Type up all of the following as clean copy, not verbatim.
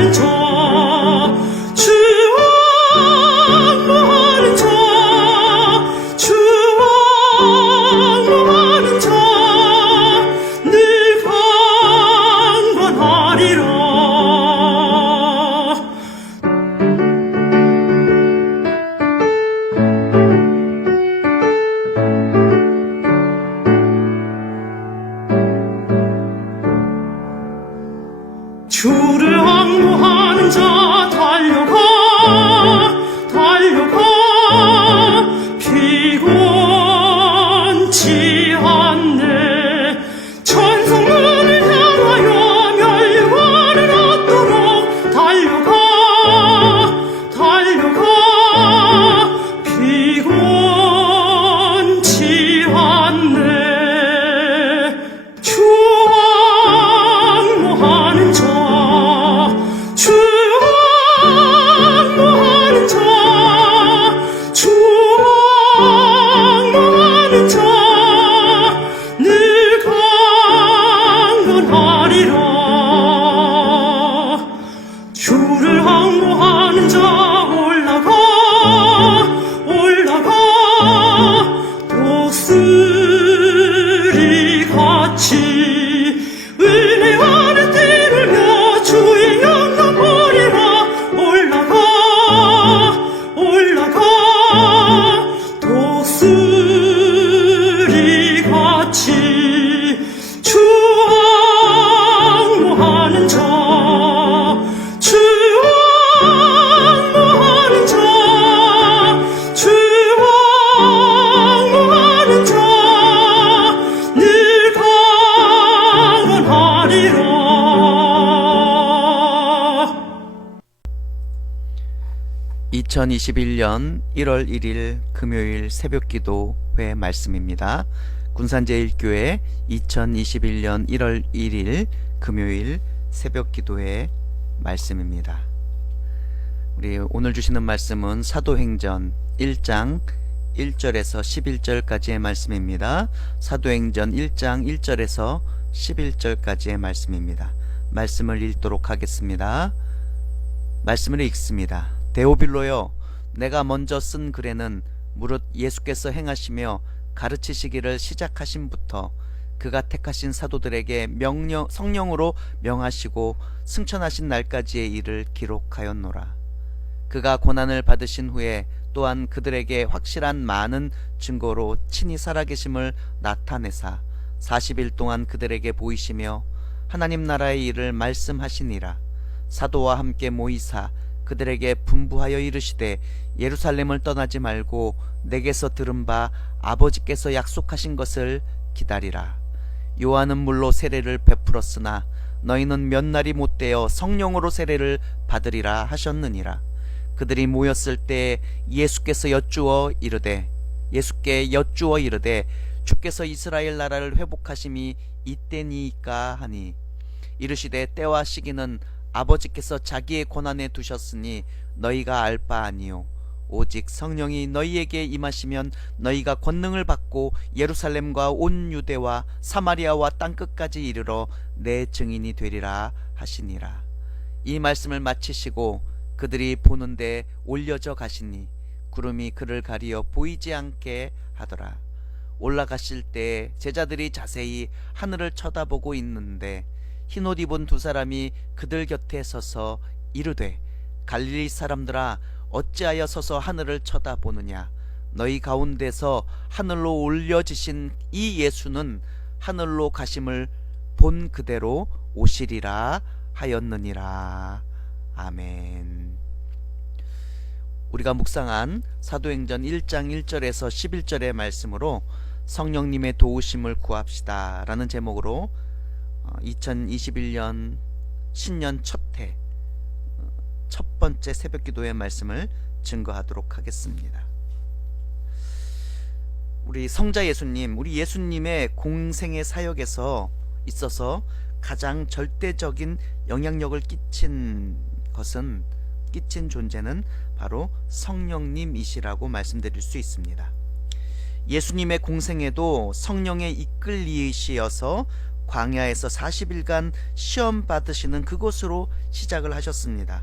항모하는 자, 주 항모하는 자, 주 항모하는 자, 늘 강건하리라. 주를 항모하는 자 달려가 달려가 피곤치 않네. 천성문을 향하여 멸류관을 얻도록 달려가 달려가 피곤치 않네. 주 항모하는 자, 주 항모하는 자, 주 항모하는 자, 늘 강건하리라. 주를 항모하는 자 올라가 올라가 독수리 같이 은혜 안에 뛰르며 주의 영광 보리라. 올라가 올라가 독수리 같이 주 항모하는 자, 주 항모하는 자, 주 항모하는 자, 늘 강건하리라. (2021년 1월 1일) 금요일 새벽기도회 말씀입니다. 군산제일교회 2021년 1월 1일 금요일 새벽기도회 말씀입니다. 우리 오늘 주시는 말씀은 사도행전 1장 1절에서 11절까지의 말씀입니다. 사도행전 1장 1절에서 11절까지의 말씀입니다. 말씀을 읽도록 하겠습니다. 말씀을 읽습니다. 데오빌로여, 내가 먼저 쓴 글에는 무릇 예수께서 행하시며 가르치시기를 시작하심부터 그가 택하신 사도들에게 성령으로 명하시고 승천하신 날까지의 일을 기록하였노라. 그가 고난을 받으신 후에 또한 그들에게 확실한 많은 증거로 친히 살아계심을 나타내사 40일 동안 그들에게 보이시며 하나님 나라의 일을 말씀하시니라. 사도와 함께 모이사 그들에게 분부하여 이르시되 예루살렘을 떠나지 말고 내게서 들은 바 아버지께서 약속하신 것을 기다리라. 요한은 물로 세례를 베풀었으나 너희는 몇 날이 못되어 성령으로 세례를 받으리라 하셨느니라. 그들이 모였을 때 예수께 여쭈어 이르되 주께서 이스라엘 나라를 회복하심이 이때니이까 하니 이르시되 때와 시기는 아버지께서 자기의 권한에 두셨으니 너희가 알 바 아니요 오직 성령이 너희에게 임하시면 너희가 권능을 받고 예루살렘과 온 유대와 사마리아와 땅끝까지 이르러 내 증인이 되리라 하시니라. 이 말씀을 마치시고 그들이 보는데 올려져 가시니 구름이 그를 가리어 보이지 않게 하더라. 올라가실 때 제자들이 자세히 하늘을 쳐다보고 있는데 흰옷 입은 두 사람이 그들 곁에 서서 이르되 갈릴리 사람들아 어찌하여 서서 하늘을 쳐다보느냐. 너희 가운데서 하늘로 올려지신 이 예수는 하늘로 가심을 본 그대로 오시리라 하였느니라. 아멘. 우리가 묵상한 사도행전 1장 1절에서 11절의 말씀으로 성령님의 도우심을 구합시다 라는 제목으로 2021년 신년 첫 번째 새벽기도의 말씀을 증거하도록 하겠습니다. 우리 성자 예수님, 우리 예수님의 공생의 사역에서 있어서 가장 절대적인 영향력을 끼친 존재는 바로 성령님이시라고 말씀드릴 수 있습니다. 예수님의 공생에도 성령의 이끌리시어서 광야에서 40일간 시험 받으시는 그곳으로 시작을 하셨습니다.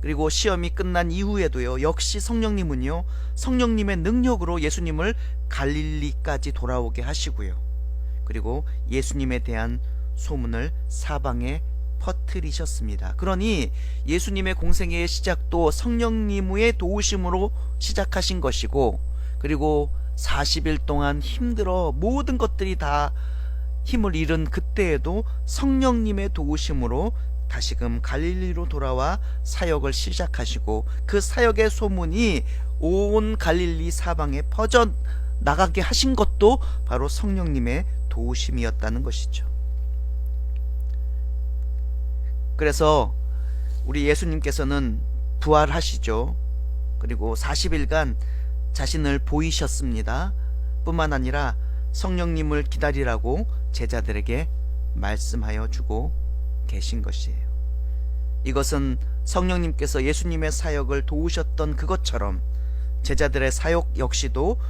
그리고 시험이 끝난 이후에도요, 역시 성령님은요, 성령님의 능력으로 예수님을 갈릴리까지 돌아오게 하시고요, 그리고 예수님에 대한 소문을 사방에 퍼뜨리셨습니다. 그러니 예수님의 공생애의 시작도 성령님의 도우심으로 시작하신 것이고, 그리고 40일 동안 힘들어 모든 것들이 다 힘을 잃은 그때에도 성령님의 도우심으로 다시금 갈릴리로 돌아와 사역을 시작하시고, 그 사역의 소문이 온 갈릴리 사방에 퍼져 나가게 하신 것도 바로 성령님의 도우심이었다는 것이죠. 그래서 우리 예수님께서는 부활하시죠. 그리고 40일간 자신을 보이셨습니다. 뿐만 아니라 성령님을 기다리라고 제자들에게 말씀하여 주고 계신 것이에요. 이것은 성령님께서 예수님의 사역을 도우셨던 그것처럼 제자들의 사역 역시도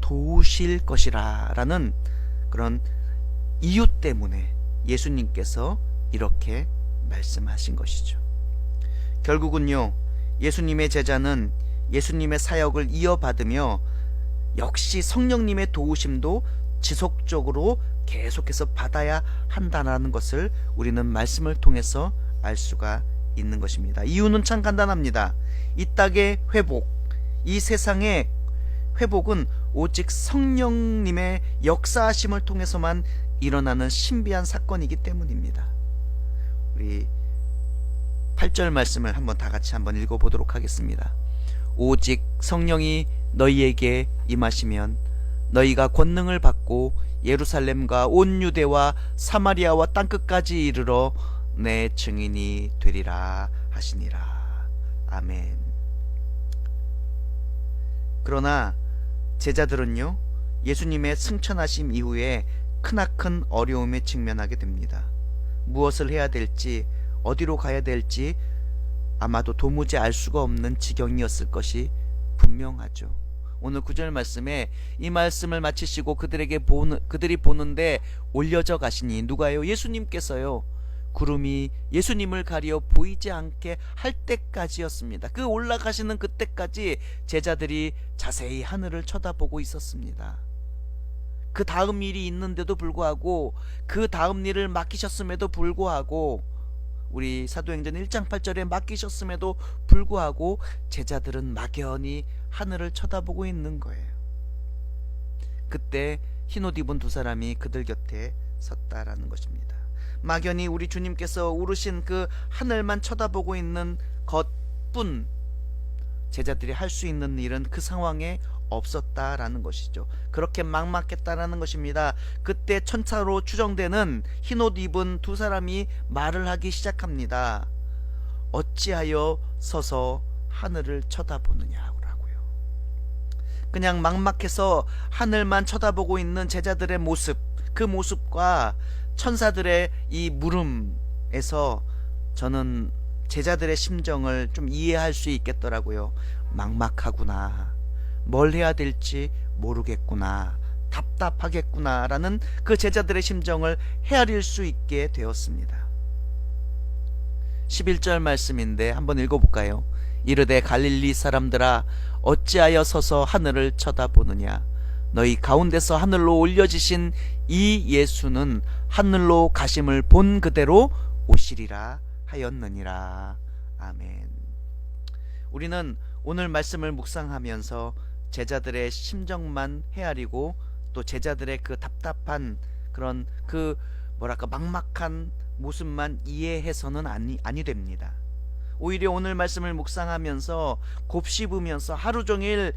도우실 것이라 라는 그런 이유 때문에 예수님께서 이렇게 말씀하신 것이죠. 결국은요, 예수님의 제자는 예수님의 사역을 이어받으며 역시 성령님의 도우심도 지속적으로 계속해서 받아야 한다는 것을 우리는 말씀을 통해서 알 수가 있는 것입니다. 이유는 참 간단합니다. 이 땅의 회복, 이 세상의 회복은 오직 성령님의 역사하심을 통해서만 일어나는 신비한 사건이기 때문입니다. 우리 8절 말씀을 한번 다 같이 한번 읽어보도록 하겠습니다. 오직 성령이 너희에게 임하시면 너희가 권능을 받고 예루살렘과 온 유대와 사마리아와 땅끝까지 이르러 내 증인이 되리라 하시니라. 아멘. 그러나 제자들은요, 예수님의 승천하심 이후에 크나큰 어려움에 직면하게 됩니다. 무엇을 해야 될지, 어디로 가야 될지 아마도 도무지 알 수가 없는 지경이었을 것이 분명하죠. 오늘 9절 말씀에 이 말씀을 마치시고 그들이 보는데 올려져 가시니, 누가요? 예수님께서요. 구름이 예수님을 가리어 보이지 않게 할 때까지였습니다. 그 올라가시는 그때까지 제자들이 자세히 하늘을 쳐다보고 있었습니다. 그 다음 일이 있는데도 불구하고, 그 다음 일을 맡기셨음에도 불구하고, 우리 사도행전 1장 8절에 맡기셨음에도 불구하고 제자들은 막연히 하늘을 쳐다보고 있는 거예요. 그때 흰옷 입은 두 사람이 그들 곁에 섰다라는 것입니다. 막연히 우리 주님께서 오르신 그 하늘만 쳐다보고 있는 것뿐 제자들이 할 수 있는 일은 그 상황에 없었다라는 것이죠. 그렇게 막막했다라는 것입니다. 그때 천사로 추정되는 흰옷 입은 두 사람이 말을 하기 시작합니다. 어찌하여 서서 하늘을 쳐다보느냐고요. 그냥 막막해서 하늘만 쳐다보고 있는 제자들의 모습, 그 모습과 천사들의 이 물음에서 저는 제자들의 심정을 좀 이해할 수 있겠더라고요. 막막하구나, 뭘 해야 될지 모르겠구나, 답답하겠구나 라는 그 제자들의 심정을 헤아릴 수 있게 되었습니다. 11절 말씀인데 한번 읽어볼까요? 이르되 갈릴리 사람들아, 어찌하여 서서 하늘을 쳐다보느냐? 너희 가운데서 하늘로 올려지신 이 예수는 하늘로 가심을 본 그대로 오시리라 하였느니라. 아멘. 우리는 오늘 말씀을 묵상하면서 제자들의 심정만 헤아리고, 또 제자들의 그 답답한 그런 그 막막한 모습만 이해해서는 아니 됩니다. 오히려 오늘 말씀을 묵상하면서 곱씹으면서 하루 종일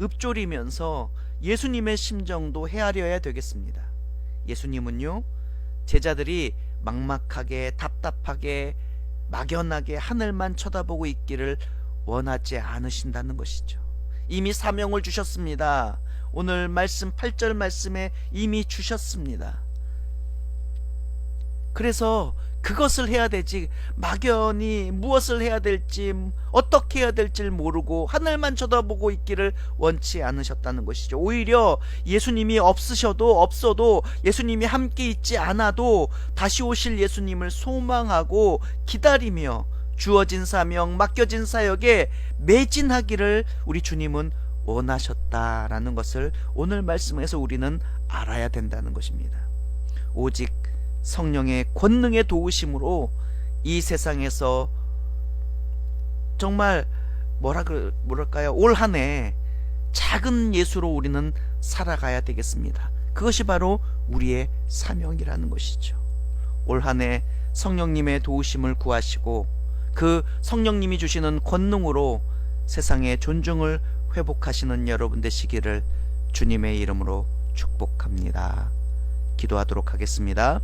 읊조리면서 예수님의 심정도 헤아려야 되겠습니다. 예수님은요, 제자들이 막막하게 답답하게 막연하게 하늘만 쳐다보고 있기를 원하지 않으신다는 것이죠. 이미 사명을 주셨습니다. 오늘 말씀 8절 말씀에 이미 주셨습니다. 그래서 그것을 해야 되지, 막연히 무엇을 해야 될지, 어떻게 해야 될지 모르고 하늘만 쳐다보고 있기를 원치 않으셨다는 것이죠. 오히려 예수님이 없어도 예수님이 함께 있지 않아도 다시 오실 예수님을 소망하고 기다리며 주어진 사명, 맡겨진 사역에 매진하기를 우리 주님은 원하셨다라는 것을 오늘 말씀에서 우리는 알아야 된다는 것입니다. 오직 성령의 권능의 도우심으로 이 세상에서 정말 뭐랄까요, 올 한 해 작은 예수로 우리는 살아가야 되겠습니다. 그것이 바로 우리의 사명이라는 것이죠. 올 한 해 성령님의 도우심을 구하시고 그 성령님이 주시는 권능으로 세상의 존중을 회복하시는 여러분 되시기를 주님의 이름으로 축복합니다. 기도하도록 하겠습니다.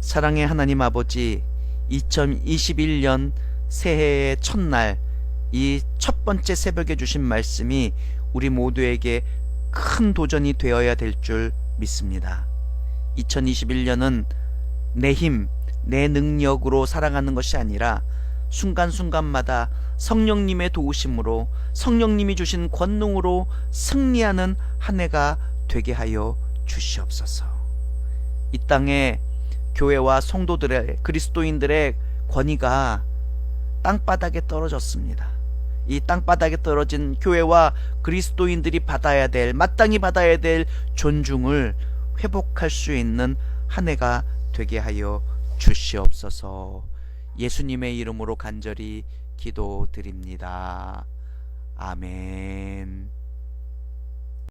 사랑의 하나님 아버지, 2021년 새해의 첫날 이 첫 번째 새벽에 주신 말씀이 우리 모두에게 큰 도전이 되어야 될 줄 믿습니다. 2021년은 내 힘, 내 능력으로 살아가는 것이 아니라 순간순간마다 성령님의 도우심으로, 성령님이 주신 권능으로 승리하는 한 해가 되게 하여 주시옵소서. 이 땅에 교회와 성도들의, 그리스도인들의 권위가 땅바닥에 떨어졌습니다. 이 땅바닥에 떨어진 교회와 그리스도인들이 마땅히 받아야 될 존중을 회복할 수 있는 한 해가 되게 하여 주시옵소서. 예수님의 이름으로 간절히 기도드립니다. 아멘.